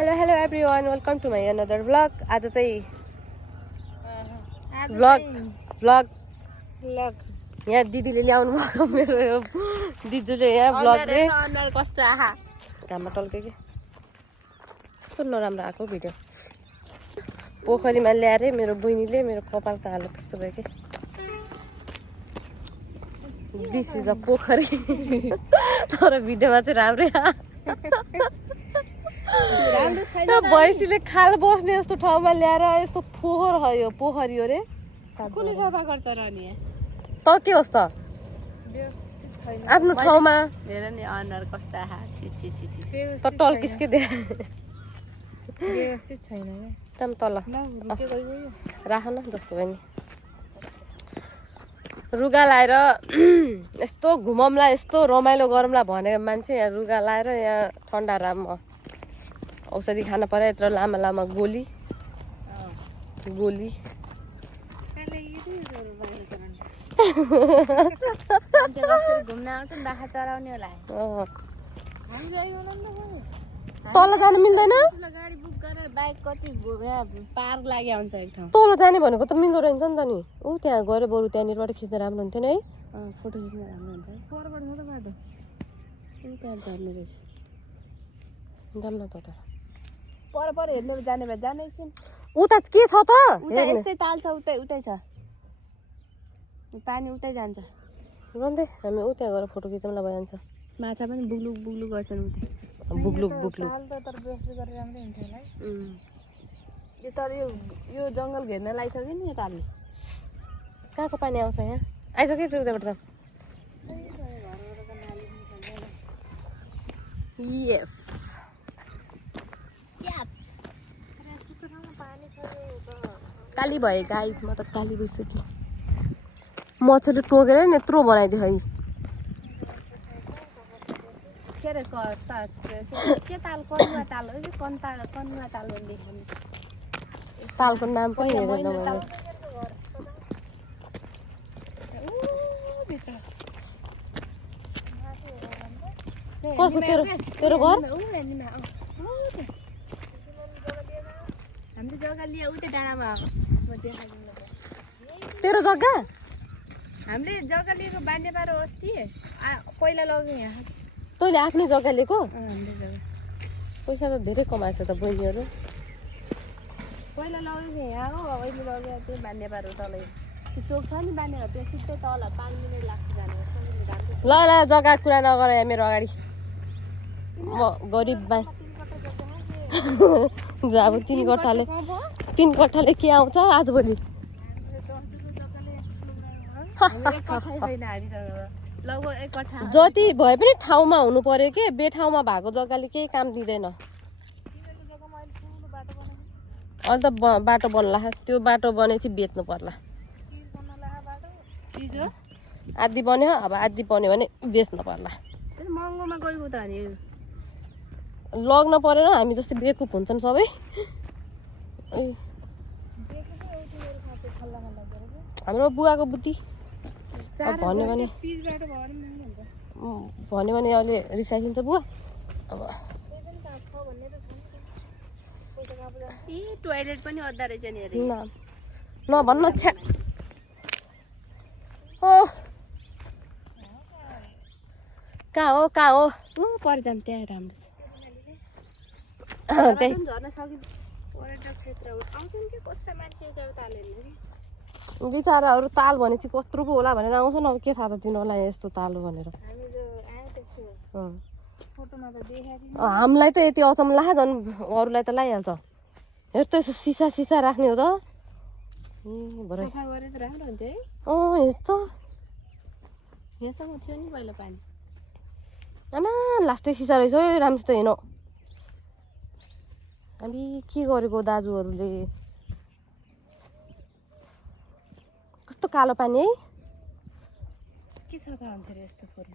Hello everyone, welcome to my another vlog. आज चाहिँ vlog यहाँ दिदीले ल्याउनु भयो मेरो दिजुले यहाँ vlogले कस्तो आहा घाममा टल्क्यो कि कस्तो नराम्रो आएको भिडियो पोखरीमा ल्याएर मेरो बहिनीले मेरो कपालको हालत त्यस्तो भयो कि दिस इज अ पोखरी तर भिडियोमा चाहिँ राम्रै भैँसीले खाल बस्ने यस्तो ठाउँमा ल्याएर यस्तो फोहोर हो यो पोखरी हो रे कुनै सफा गर्छ र नि त के होस् त आफ्नो ठाउँमा हेर नि अनुहार कस्तो आहा छि छि छि छि त टल्किस के दे व्यवस्थित छैन के तम तल राख न जसको पनि रुगा लाएर यस्तो घुमौँला यस्तो रमाइलो गरौँला भनेको मान्छे यहाँ रुगा लाएर यहाँ ठन्डा राम औषधि खान पर्यो यत्रो लामा लामा गोली घुम्न आउँछ बाखा चराउने होला तल जानु मिल्दैन गाडी बुक गरेर बाइक कति पार्क लागि आउँछ एक ठाउँ तल जाने भनेको त मिल्दो रहेछ नि त नि ऊ त्यहाँ गएर बरु त्यहाँनिरबाट खिच्न राम्रो हुन्थ्यो नि है फोटो खिच्न राम्रो हुन्छ परबाट छ त बाटो त्यहाँ झर्ने रहेछ जाऊँ न त पर हेर्नु जाने भए जाने एकछिन उता के छ त उता यस्तै ताल छ उतै छ पानी उतै जान्छ रन्दै हामी ऊ त्यहाँ गएर फोटो खिचौँला भइहाल्छ माछा पनि बुग्लुक बुग्लुक गर्छन् उतै बुग्लुक तर व्यवस्थित गरेर राम्रै हुन्छ होला यो तर यो जङ्गल घेर्न लागिसक्यो नि यो तालले कहाँको पानी आउँछ यहाँ आइसक्यो त्यो उताबाट त यस काली भए गाइज म त काली भइसक्यो मच्छरले टोकेर नि यत्रो बनाइदियो है के अरे के ताल कनुवा ताल हो कि कनुवा ताल भन्ने तालको नाम पनि हेरेन मैले कसको तेरो घर हामीले जग्गा लिए उतै डाँडामा तेरो जग्गा हामीले जग्गा लिएको बान्नेपारो अस्ति पहिला लग्यो यहाँ तैँले आफ्नै जग्गा लिएको हाम्रो जग्गा पैसा त धेरै कमाएछ त बहिनीहरू पहिला लग्यो यहाँ हो अहिले लग्यो त्यो बान्नेपारो तल त्यो चोक छ नि बान्ने त्यो सिधै तल 5 मिनट लाग्छ जानु ल जग्गा कुरा नगर यहाँ मेरो अगाडि म गरिब बाई अब 3 कट्ठाले के आउँछ आजभोलि जति भए पनि ठाउँमा हुनु पर्यो कि बेठाउँमा भएको जग्गाले केही काम दिँदैन अन्त बाटो बन्ला त्यो बाटो बनेपछि बेच्नु पर्ला आधी बन्यो अब आधी बन्यो भने बेच्नु पर्ला महँगोमा गएको त नि लग्न परेन हामी जस्तै बेकुप हुन्छन् सबै हाम्रो बुवाको बुद्धि भन्यो भने अहिले रिसाइदिन्छ बुवा अब टोयलेट पनि अद्दा रहेछ नि नभन्न छ्या ओ कहाँ हो ऊ पर जान त्यहाँ राम्रो छ त्यही झर्न सकिन्छ पर्यटक क्षेत्र आउँछन् कि कस्ता मान्छे ताल हेर्नु बिचराहरू ताल भनेपछि कत्रो पो होला भनेर आउँछ न अब के थाहा त तिनीहरूलाई यस्तो ताल हो भनेर हामीलाई त यति अचम्म लाग्छ झन् अरूलाई त लागिहाल्छ हेर त यसो सिसा राख्ने हो त हेर त यहाँसम्म थियो नि पहिला पानी आमा लास्टै सिसा रहेछ है राम्रो त हेर्नु हामी के गरेको दाजुहरूले कस्तो कालो पानी है के सफा हुन्थ्यो अरे यस्तो फोहोर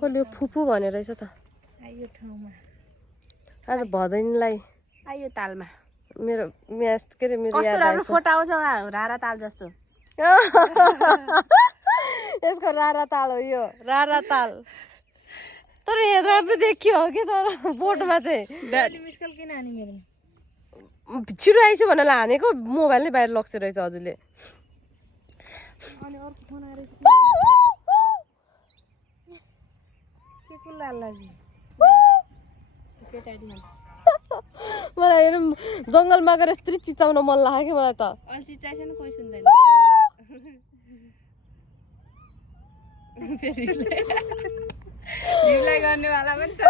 कसले फुपू भने रहेछ त आयो ठाउँमा आज भदैनीलाई आयो तालमा मेरो म्याच के अरे मेरो कस्तो राम्रो फोटो आउँछ रारा ताल जस्तो यसको रारा ताल हो यो रारा ताल तर हेर्दा पनि देखियो कि तर बोटमा चाहिँ मिसकल किन हानी मेरो छिटो आइसु भनेर हानेको मोबाइल नै बाहिर लग्छ रहेछ हजुरले अनि अर्को फोन आएर के कुल्ला लाजी मलाई हेरौँ जङ्गलमा गएर यस्तरी चिचाउन मन लाग्यो कि मलाई त अलि चिचाइछ नि कोही सुन्दैन जिउलाई गर्नेवाला पनि छ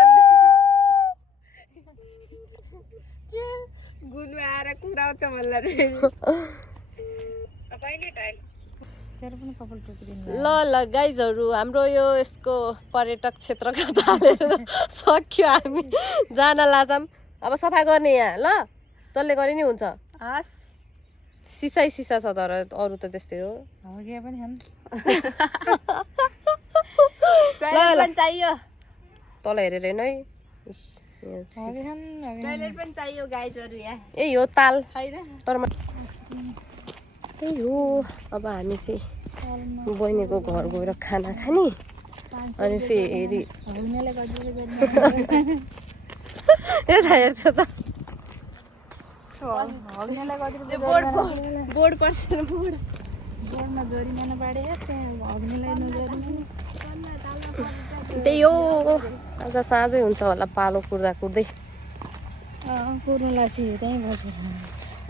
गुनु आएर कुराउँछ भन्ला ल ल गाइजहरू हाम्रो यो यसको पर्यटक क्षेत्रको थालेर सक्यो हामी जान लाजाम अब सफा गर्ने यहाँ ल जसले गरे नि हुन्छ हस् सिसा सिसा छ तर अरू त त्यस्तै हो चाहियो तल हेरेर हेर्नु है टोइलेट पनि चाहियो गाइजहरू यहाँ ए हो ताल होइन तर त्यही हो अब हामी चाहिँ बहिनीको घर गएर खाना खाने अनि फेरि यता हेर्छ त बोर्ड पर्छ बोर्डमा जरिमाना पाडे त्यही हो आज साँझै हुन्छ होला पालो कुर्दा कुर्दै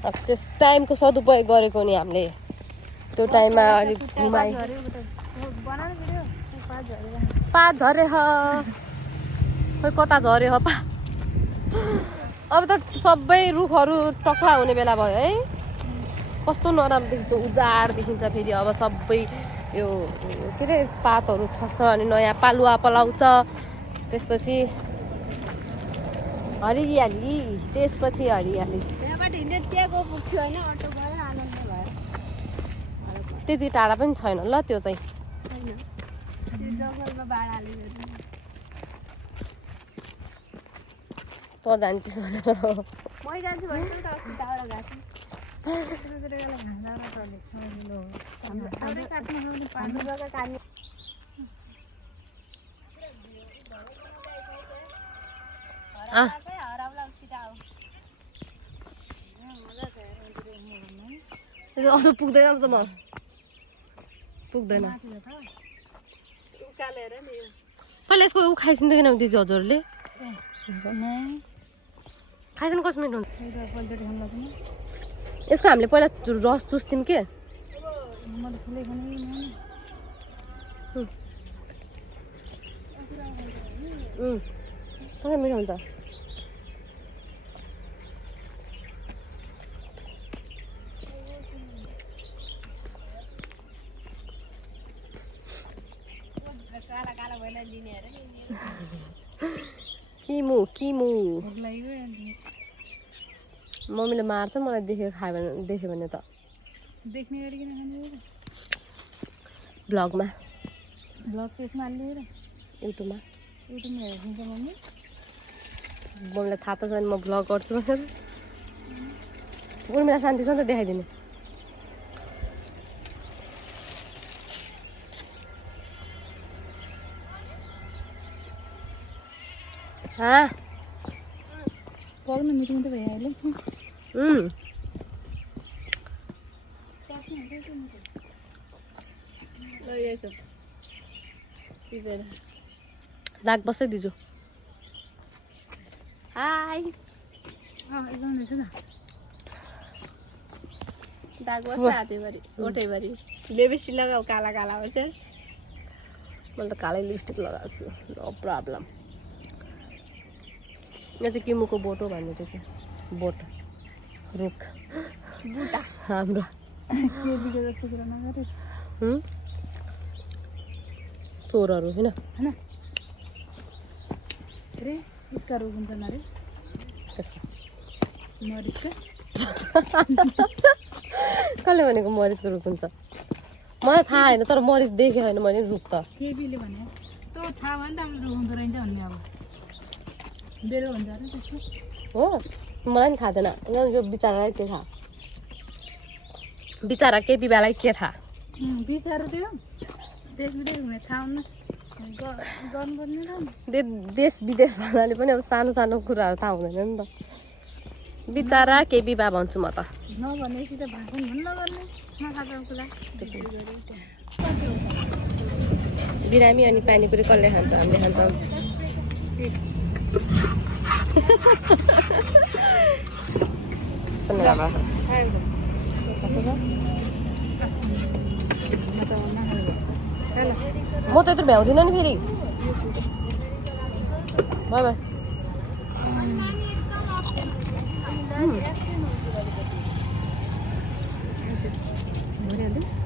अब त्यस टाइमको सदुपयोग गरेको नि हामीले त्यो टाइममा अलिक घुमाइ पात झरे ह खोइ कता झरे ह पा अब त सबै रुखहरू टक्ला हुने बेला भयो है कस्तो नराम्रो देखिन्छ उजाड देखिन्छ फेरि अब सबै यो के अरे पातहरू खस्छ अनि नयाँ पालुवा पलाउँछ त्यसपछि हरियाली त्यसपछि हरियाली त्यति टाढा पनि छैन ल त्यो चाहिँ त जान्छस् भनेर अझ पुग्दैन अब त म पुग्दैन पहिला यसको खाइसिन्छ किन दिदी हजुरले खाइसन कस मिनट हुन्छ यसको हामीले पहिला रस चुस्थ्यौँ के कता मिठो हुन्छ किमु किमु मम्मीले मार्छ मलाई देख्यो भने त देख्ने गरिकन खाने ब्लगमा ब्लग त्यसमा हाल्ने र युट्युबमा हेरिदिन्छ मम्मी मम्मीलाई थाहा त छैन म ब्लग गर्छु भनेर उर्मिला शान्ति छ नि त देखाइदिने पग्न मिटिङ त भयो अहिले दाग बसै दिजो हाई एकदम रहेछ त दाग बस्छ हातैभरि ओठैभरि लिपस्टिक लगाऊ काला काला भन्छ मैले त कालै लिपस्टिक लगाएको छु नो प्रब्लम यो चाहिँ किमुको बोट हो भन्नु थियो क्या बोट रुख बुटा हाम्रो जस्तो कुरा नगरेर चोरहरू होइन अरे उसका रुख हुन्छ अरे मरिचको कसले भनेको मरिचको रुख हुन्छ मलाई थाहा होइन तर मरिच देखेँ होइन मैले रुख त केपीले भने त थाहा भयो नि त हामीले रुख हुँदो रहेछ भन्ने अब बेरो हुन्छ अरे त्यस्तो हो मलाई पनि थाहा थिएन यो बिचरालाई के थाहा बिचरा केपी बेलालाई के थाहा बिचरा त्यो देश विदेश हुने थाहा हुन्न गर्नुपर्ने र देश विदेश भन्नाले पनि अब सानो सानो कुराहरू थाहा हुँदैन नि त बिचरा के बिबा भन्छु म त नभनेपछि त भाषण भन्नु नगर्ने नखाएको कुरा बिरामी अनि पानीपुरी कसले खान्छ हामीले खान्छ म त यत्रो भ्याउँदिनँ नि फेरि बाई बाई भइहाल्यो